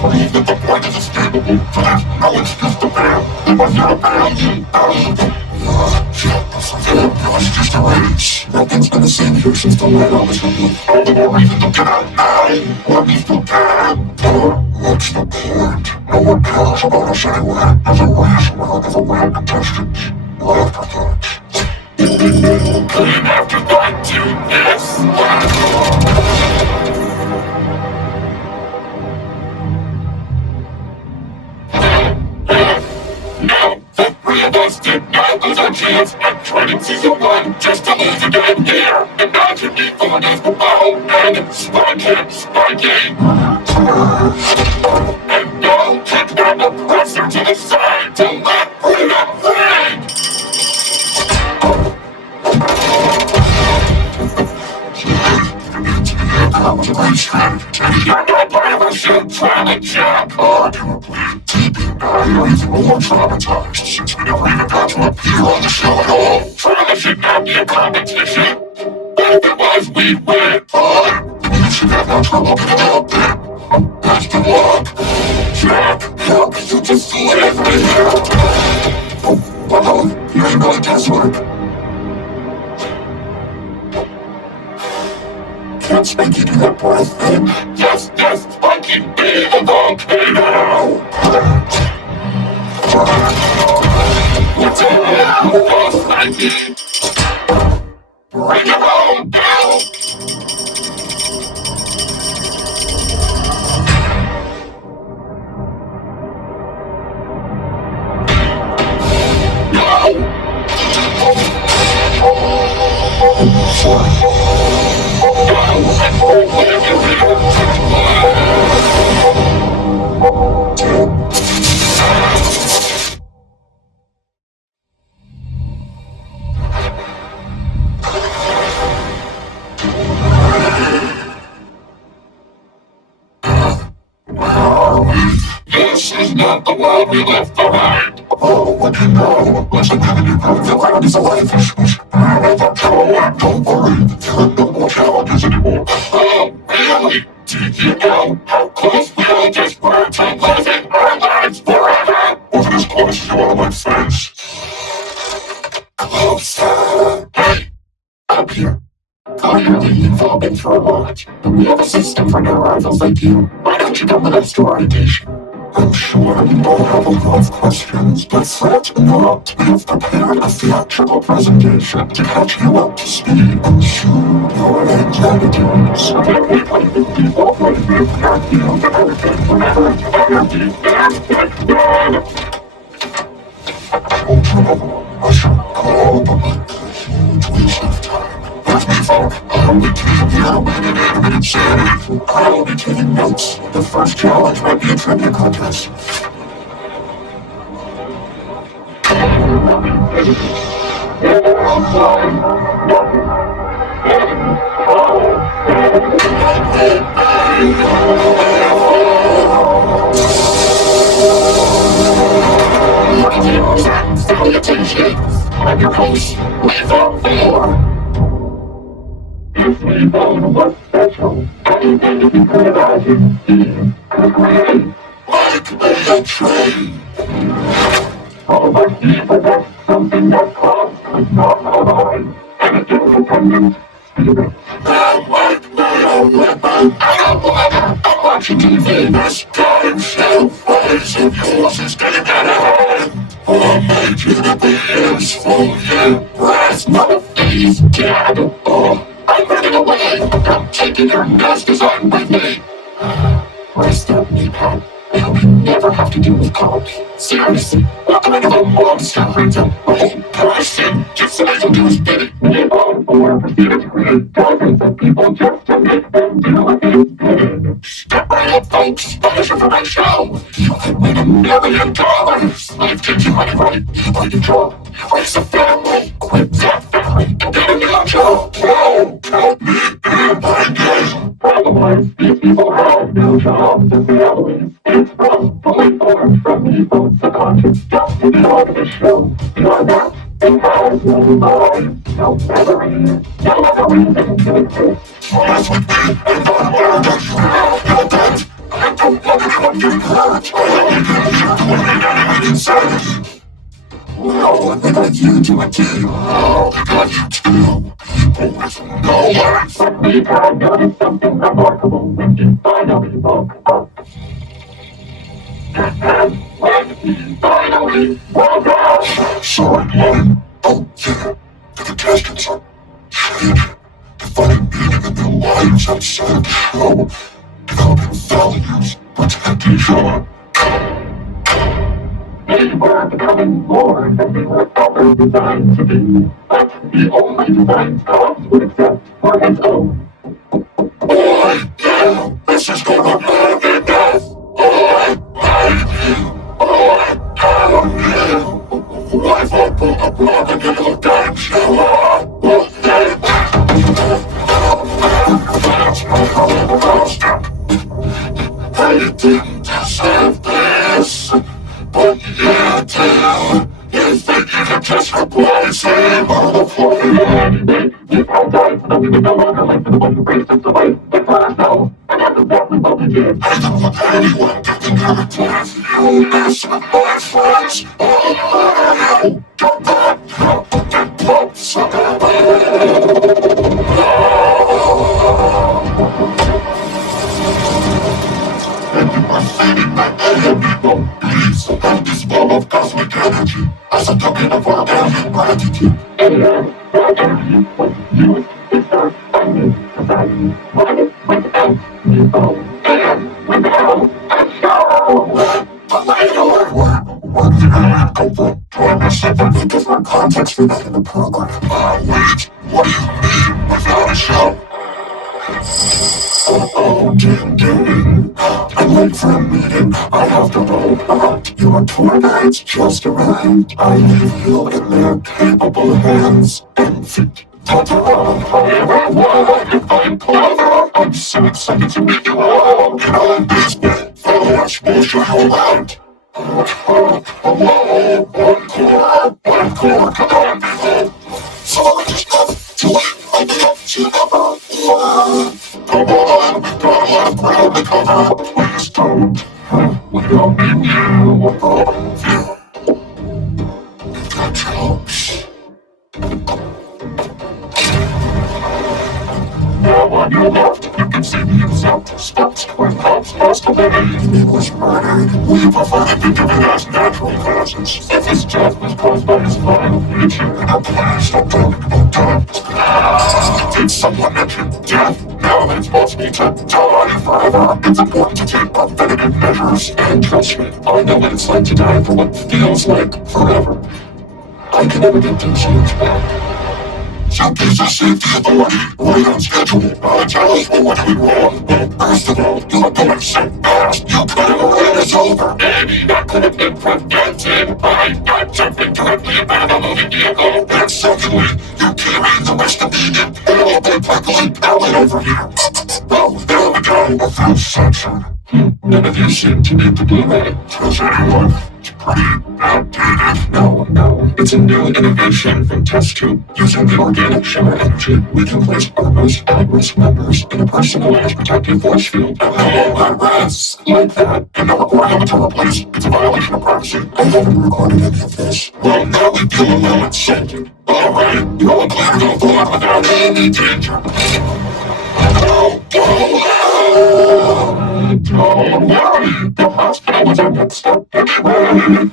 Believe that the point is escapable, so there's no excuse to fail. It was your value. It's just a race. Nothing's been the same here since the light on was removed. All the more reason to get out now. Or we still can. What's the point? No one cares about us anyway. As a race, we're like overwhelmed contestants. Afterthoughts. Clean afterthought to this. No, the three of us did not lose our chance at joining season 1 just to lose again here. Imagine me going as the ball and spy camp, spy game. And no, kick down the presser to the side to let freedom ring. That was a great strategy. You're not part of a ship trying to jump. Arguably, TP and I are even more traumatized since we never even got to appear on the show at all. Trauma should not be a competition. But if it was, we'd win. You should have no trouble getting out there. Best of luck. Jack, how could you just leave me here? Oh, well, you ain't really guesswork. Can't Spanky do that breath thing? Yes, Spanky, be the volcano! What's up, Spanky? Bring it home, Bill! This is not the world we left behind. Oh, what do you know? Listen, haven't you heard the ground is alive? Don't worry, there are no more challenges anymore. Oh, really? Did you know how close we all just were to losing our lives forever? Wasn't as close as you want to my face. Closer. Hey, up here. Clearly, you've all been through a lot, but we have a system for new arrivals like you. Why don't you come with us to orientation? I'm sure you all have a lot of questions, but fret not. We have prepared a theatrical presentation to catch you up to speed and soothe your anxieties. We play with people who have prepared you to everything whenever energy and done. Ultimately, I shall probably a huge waste of time. With me, folk, I'll be taking the Inanimate insanity. I'll be taking notes. The first challenge might be a trivia contest. Salutations! I'm your host, Lethal 4. If we found what's special, anything you could imagine, Steve could create. Like a tree. All but he possessed something that cost could not provide. An independent spirit. And like me a weapon and a bladder. I'm watching TV, this time show face of yours is getting out of hand. I made you to be useful, you brass motherfuckers, dad. I'm running away. I'm taking your nest design with me. Rest up, Meathead. I hope you never have to deal with cops. Seriously, what kind of a monster brings a whole person just so they can do his bidding? We all four proceeded to create dozens of people just to make them do his bidding. Step right up, folks. Audition for my show. You could win $1 million. Life gives you money, right? You buy your job. You raise a family. Quit that family and get a new job. Whoa, count me in my game. Otherwise, these people have no jobs and families. It's from fully formed from people's subconscious just to be on the show. Beyond that, it has no life, no memories, no other reason to exist. Mess with me, and I'm learning to you. You're dead. I don't want anyone getting hurt. I only get a shot to eliminate insanity. Well, they got you to a T. Oh, they got you too. People with no life. But we can notice something remarkable when you finally woke up. And then, when he finally woke up. Sorry, Line. Oh, yeah. The contestants are changing. Defining meaning in their lives outside of the show. Developing values, protecting each other. They were becoming more than they were ever designed to be, but the only designs gods would accept for his own. Boy, yeah, this is gonna be the death. I hate you. I damn you. I thought for a propaganda game show. I didn't deserve this. But you do. You think you can just replace him? All for the enemy. You can't die so that we would no longer live for the one who brings us away. It's let us know. And that's exactly what we did. I don't want anyone to think I replace you. Mess with my friends. Oh, don't get close. And you are feeding my enemy. Please, hold this ball of cosmic energy as a token of our alien gratitude. And that energy was used to start a new society. One without evil and without a show. But later, we're very open to understand a different context for that in the program. Wait, what do you mean without a show? Oh, ding. I'm late for a meeting. I have to roll out. Your tour guides just arrived. I leave you in their capable hands and feet. Ta-ta! Hi everyone! I'm clever. I'm so excited to meet you all. And on this bit, the last will show you around. Hello, one core, come on, people. So I just have to wait. I get to number one. Come on, we've got a lot of ground to cover. Please don't. We don't need you. Oh, you've got jokes. Now on your left, you can see the exact steps where cops passed away. He was murdered. We prefer to think of it as natural causes. If his death was caused by his vile nature, now please stop talking about death. Did someone mention death? Now that it's possible to die forever, it's important to take preventative measures. And trust me, I know what it's like to die for what feels like forever. I can never get things changed back. So please just safety authority, right on schedule. Tell us what we're doing wrong. Well, first of all, you're going so fast, you couldn't ran us over. Maybe that could have been prevented by not jumping directly about a moving vehicle. And secondly, you carried the rest of the impaled percolate pallet over here. Well, there we go, a full section. None of you seem to need to do that. Does anyone? It's pretty outdated. No, it's a new innovation from test tube. Using the organic shimmer energy, we can place our most at-risk members in a personalized protective force field. At risk, like that. And no requirement to replace. It's a violation of privacy. I haven't recorded any of this. Well, now we feel a little insulted. Alright, you're all clear to go forward without any danger. Don't worry, the hospital was our next step anyway.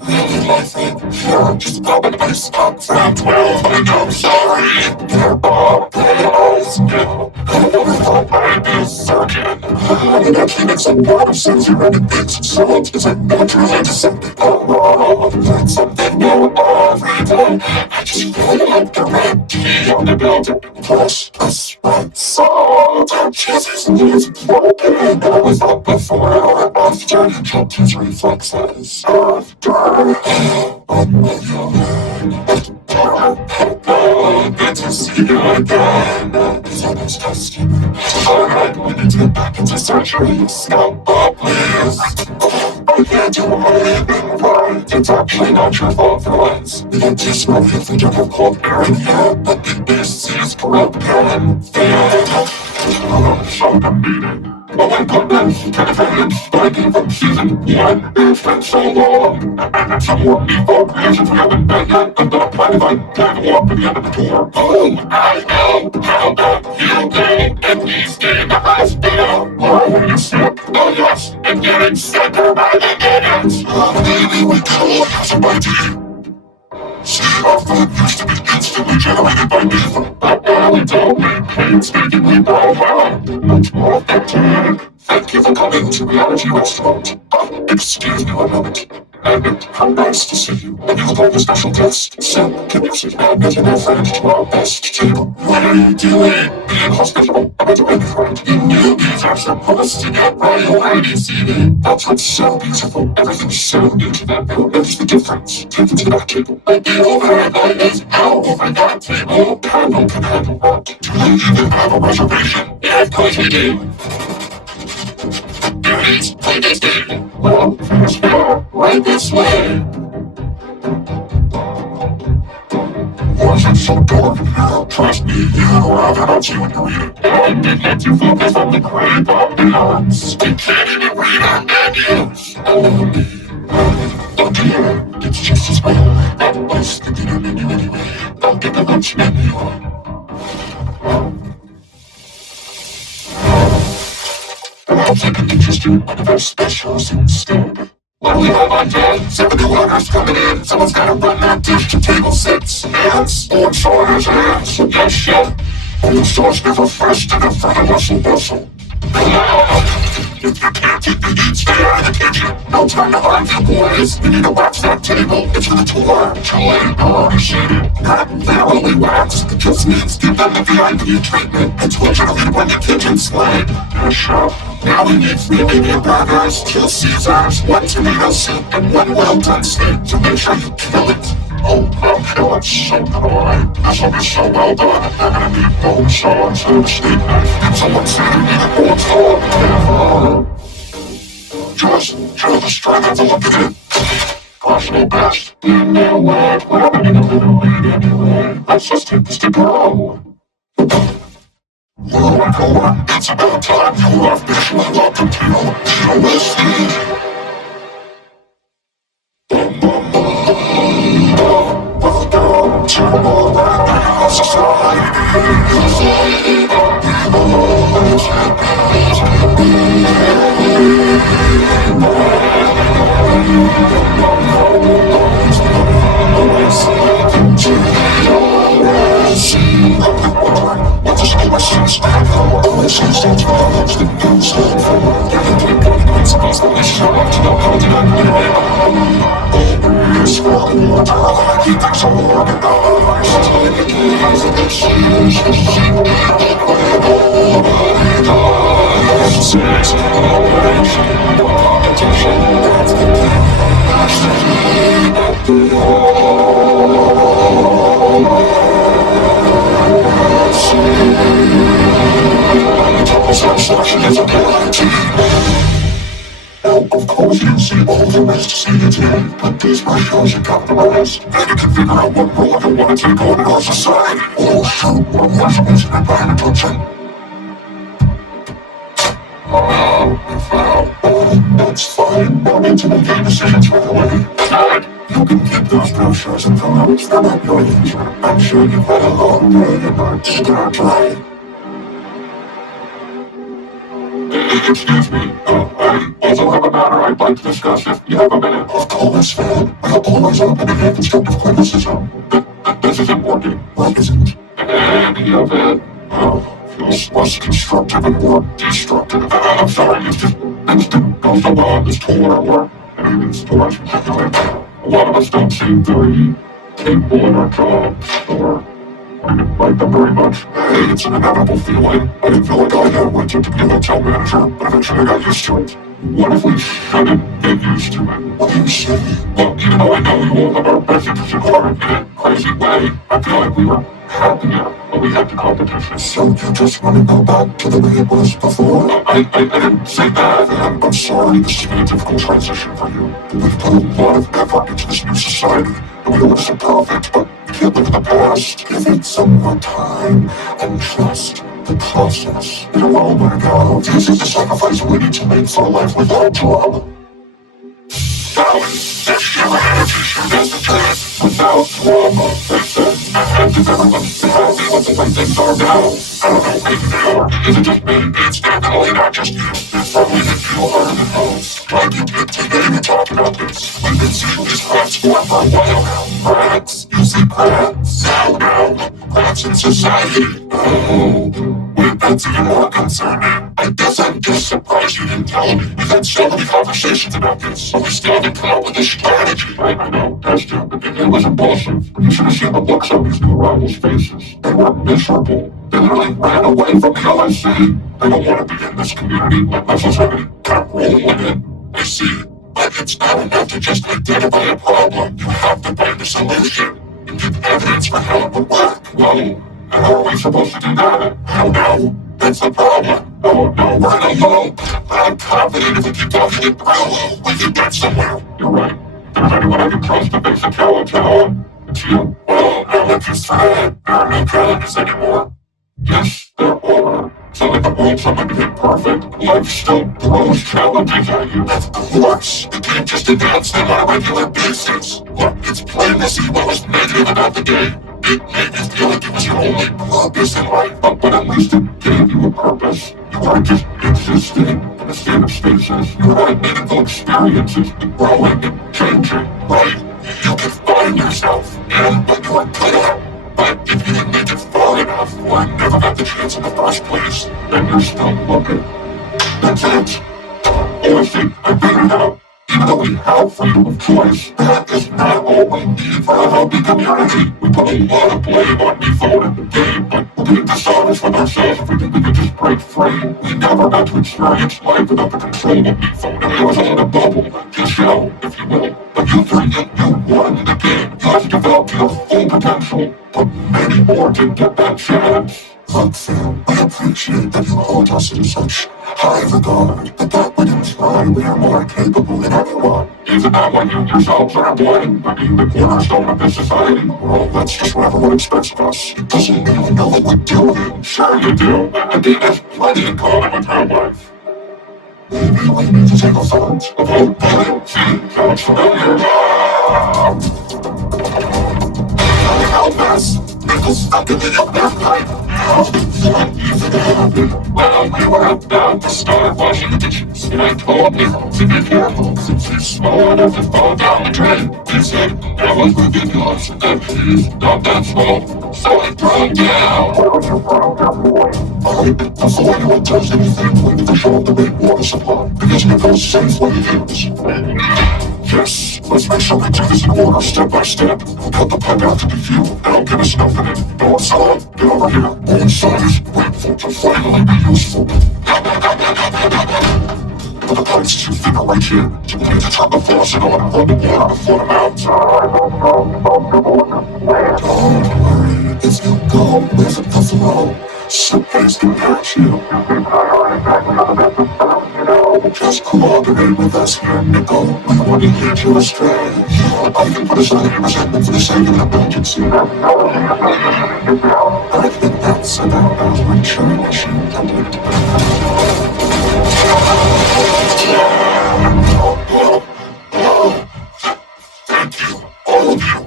Really, my friend, here, just grab an ice up from 12. I know, sorry. They're all pills now. I never thought I'd be a surgeon. And I can't accept water since you're running things. Salt is a natural antiseptic. Oh, learn something new every day. I just really like the red tea on the building. Plus, red salt. Jesus, knees broken. I was up before or after you checked his reflexes. After. On my own. Good to see you again. Is almost testing. Alright, we need to get back into surgery. Stop, please. I can't do anything right. It's actually not your fault for once. We had just spoken if we don't have cold Aaron here, but the AC is corrupt Aaron. So demeaning. Oh my goodness, Trinitarians, fighting from season 1. It's been so long. And some more meatball creations we haven't done yet. I'm not planning on playing walk to the end of the tour. Oh, I know. How about you go and we stay in the hospital? Oh, when you sick? Oh yes, and getting sicker by the minute. Oh, maybe we could have some ID. See, our food used to be instantly generated by me, but now it's all made painstakingly by hand. Much more effective. Thank you for coming to Reality Restaurant. Excuse me one moment. And how nice to see you. And you look like a special guest. So, can you sit down with your friend to our best table? What are you doing? Being hospitable about your own friend. You newbies are supposed to get priority seating. That's what's so beautiful. Everything's so new to them. You'll notice the difference. Take it to the back table. But the overhead light is out over that table. Panel can handle that. Do you even have a reservation? Yeah, of course we do. Duties, play this game. Well, finish there. Right this way. Why is it so dark in here? Trust me, you will rather not see when you read it. And it lets you focus on the gray bombs. You can't even read on menus. Oh dear, it's just as well. That was the dinner menu anyway. I'll get the lunch menu. Perhaps I can interest you in one of our specials instead. What do we have on deck? 7 new orders coming in. Someone's gotta run that dish to table 6. Hands? Orange sauce hands. Yes, chef. Old sauce never fresh to the front of bustle. If you can't keep your needs, stay out of the kitchen. No time to argue, boys. You need to wax that table. It's for the tour. Joy, appreciated. Not thoroughly waxed. It just means give them the VIP treatment. It's literally when the kitchen slide. Yes, chef. Now we need 3 medium burgers, 2 Caesars, 1 tomato soup, and 1 well-done steak to make sure you kill it. Oh, I'll kill it so good. This'll be so well done. I'm gonna need bone saw instead of a steak knife. And someone said you need a bone saw. Just try not to look at it. Personal best. You know what? We're having a little lead anyway. Let's just take this to go. Whoa, it's about time you left this one up until listed. Welcome to our society. What does OSC stand for? OSC stands for Orange, the new stand for Everything going principles that we show up to know how to do. It's for water, I keep things so organized. It's the issues, the shit, nobody dies. It's operation, no competition, that's the thing. That's the thing of the all. Of course you see all the rest, see it in. But these ratios you got the rest. Then you can figure out what role you want to take on in our society. Oh shoot, what was supposed to be paying attention? That's fine, no need to make any decisions right away. Good. You can keep those brochures and notes them at your leisure. I'm sure you've had a long day and are eager to try. Excuse me, I also have a matter I'd like to discuss if you have a minute. Of course, man. We're always open to hear constructive criticism. This isn't working. What isn't? Any of it feels less constructive and more destructive. I'm sorry, it's just things didn't go so well on this tour, or any of these tours in particular. A lot of us don't seem very capable in our jobs, or I didn't like them very much. Hey, it's an inevitable feeling. I didn't feel like I had went to be a hotel manager, but eventually I got used to it. What if we shouldn't get used to it? What do you say? Well, even though I know we all have our best interests at heart in a crazy way, I feel like we were happier when we had the competition. So you just want to go back to the way it was before? I didn't say that, and I'm sorry this has been a difficult transition for you. We've put a lot of effort into this new society, and we know it isn't perfect, but we can't live in the past. Give it some more time and trust. the process. Oh my god, this is the sacrifice we need to make for life without drama. That's your energy, that's the truth. Without drama, that's it. I have to everyone see how they want the way things are now. I don't know, maybe they are. Is it just me? It's definitely not just you. It's probably the feel harder than most. Like you did today to talk about this. We've been seeing these cracks for a while now. Cracks? You see cracks? Now. Cracks in society. Oh, wait, that's even more concerning. I guess I'm just surprised you didn't tell me. We've had so many conversations about this, but we still haven't come up with a strategy. I know, that's true, but it was impulsive. But you should have seen the looks on these new rivals' faces. They were miserable. They literally ran away from the LSC. They don't want to be in this community. Like, let's just have any kind of role in it. I see. But it's not enough to just identify a problem. You have to find a solution and give evidence for how it would work. Well, how are we supposed to do that? I don't know. That's the problem. Oh no, we're in a loop. But I'm confident if we keep talking it through, we can get somewhere. You're right. If there's anyone I can trust to fix a challenge head-on, it's you. Well, now let's just try it. There are no challenges anymore. Yes, there are. So if the world's something to get perfect, life still throws challenges at you. Of course, you can't just advance them on a regular basis. Look, it's plain to see what was negative about the game. It made you feel like it was your only purpose in life, but at least it gave you a purpose. You weren't just existing in a state of stasis. You had meaningful experiences, growing and changing, right? You could find yourself, and what you were good at. But if you didn't make it far enough, or never got the chance in the first place, then you're still looking. That's it. Honestly, I figured it out. Even though we have freedom of choice, that is not all we need for a healthy community. We put a lot of blame on me phone in the game, but we're getting dishonest with ourselves if we think we can just break free. We never got to experience life without the control of me phone, and it was all in a bubble, just shell, if you will. But you three, you won the game. You have to develop your full potential, but many more didn't get that chance. Look, Phil, I appreciate that you hold us in such high regard, but that would imply we are more capable than anyone. Isn't that what you yourselves are implying? By being the cornerstone of this society? Well, that's just what everyone expects of us. It doesn't mean we know what we're doing. Sure you do. A game has plenty in common with real life. Maybe we need to take a vote. A vote? See, sounds familiar. Help us! Nichols stuck in the backpipe. Well, we were about to start washing the dishes, and I told Nichols to be careful since he's small enough to fall down the drain. He said that was ridiculous, and he's not that small, so I threw him down. Alright, before anyone does anything, we need to show up the main water supply, because Nichols says what he is. Yes, let's make sure we do this in order, step by step. We'll cut the pipe out to be fuel, and I'll get us an opening. Go inside, get over here. Go inside is grateful to finally be useful. But the pipe's too thin right here, so we need to turn the faucet on and run the water to flood them out. Don't worry, if you go with the flow, somebody's gonna catch you. Just cooperate with us here, Nickel. We want to lead you astray. I can put aside your resentment for the sake of an emergency. I think that's about as return machine complete. Thank you, all of you.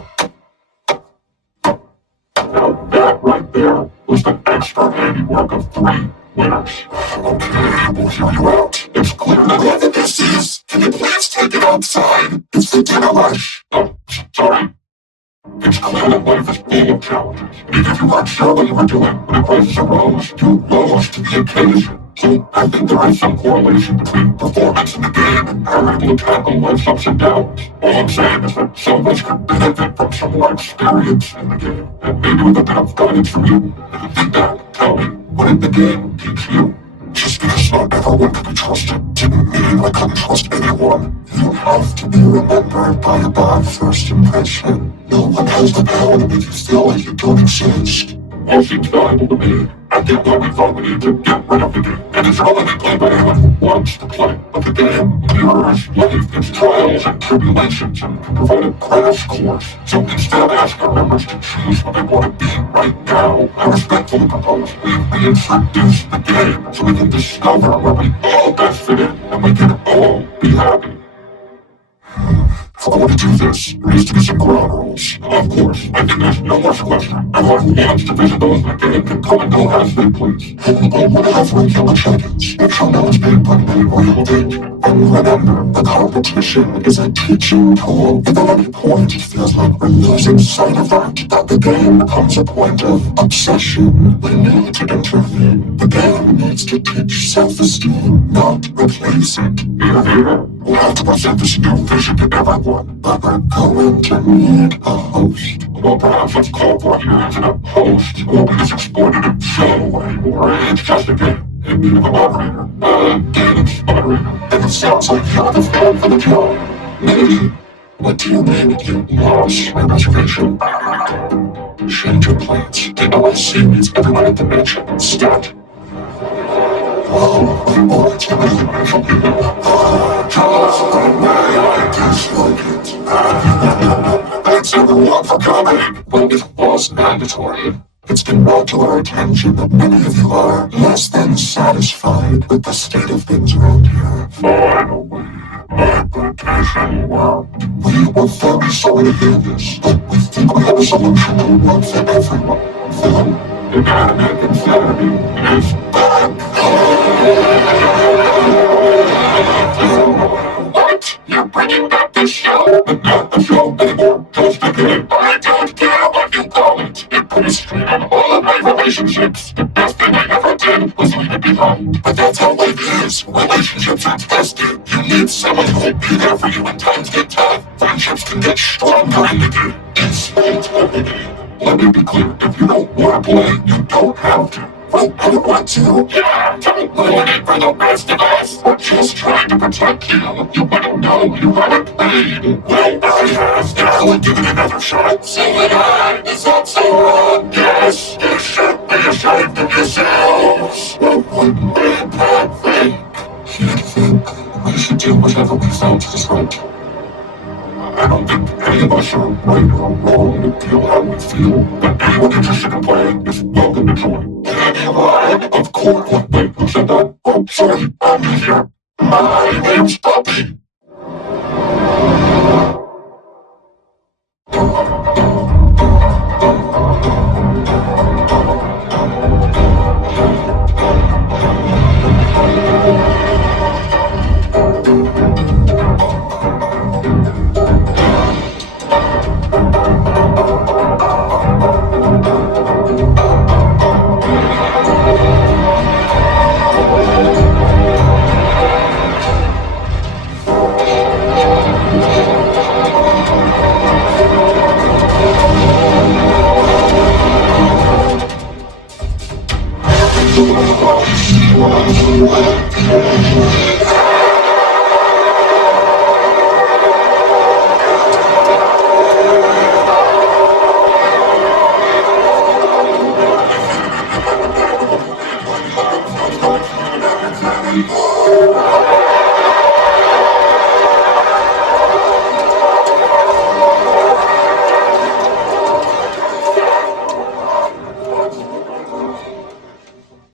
Now that right there was the expert handiwork of 3 winners. Okay, we'll hear you out. It's clear that whoever this is, can you please take it outside? It's the dinner rush. Oh, sorry. It's clear that life is full of challenges. And if you weren't sure what you were doing when a crisis arose, you rose to the occasion. So I think there is some correlation between performance in the game and how we're able to tackle life's ups and downs. All I'm saying is that some of us could benefit from some more experience in the game. And maybe with a bit of guidance from you, feedback, tell me, what did the game teach you? Just because not everyone can be trusted didn't mean I couldn't trust anyone. You have to be remembered by a bad first impression. No one has the power to make you feel like you don't exist. All seems valuable to me. I get why we thought we need to get rid of the game. And it's only played by anyone who wants to play. But the game mirrors life, its trials and tribulations, and can provide a crash course. So instead, I ask our members to choose what they want to be right now. I respectfully propose we reintroduce the game so we can discover where we all best fit in and we can all be happy. If I want to do this, there needs to be some ground rules. Of course, I think there's no more question. Everyone who wants to visit those in the game can come and go as they please. And they want to have regular check-ins. Make sure no one's being put in real danger. And remember, the competition is a teaching tool. If at any point it feels like we're losing sight of that the game becomes a point of obsession, we need to intervene. The game needs to teach self-esteem, not replace it. Here. We'll have to present this new vision to everyone, but we're going to need a host. Well, perhaps let's call for heroes and a host who won't be this exploitative show anymore. It's just a game. In need of a moderator. Game's moderator. And it sounds like you're the fan for the job. Maybe. What do you mean you lost my reservation? Change your plans. The OSC needs everyone at the mansion. Stat. Oh, it's really special people. Just the way I dislike it. Thanks everyone for coming. Well, it was mandatory. It's been brought to our attention that many of you are less than satisfied with the state of things around here. Finally, my petition worked. We were very sorry to hear this, but we think we have a solution that will work for everyone. Inanimate insanity is back. What? You're bringing back this show? But not a show anymore. Just a game. I don't care what you call it. It put a strain on all of my relationships. The best thing I ever did was leave it behind. But that's how life is. Relationships are tested. You need someone who will be there for you when times get tough. Friendships can get stronger in the game. In spite of the game. Let me be clear, if you don't want to play, you don't have to. Well, I don't want to. Yeah, don't ruin it for the rest of us. We're just trying to protect you. You wouldn't know you haven't played. Well, I have. And I would give it another shot. So would I. Is that so wrong? Yes, you should be ashamed of yourselves. What would make that think? You'd think we should do whatever we felt is right. I don't think any of us are right or wrong to feel how we feel, but anyone interested in playing is welcome to join. Anyone? Of course. Wait, who said that? Oh, sorry, I'm here. My name's Bobby.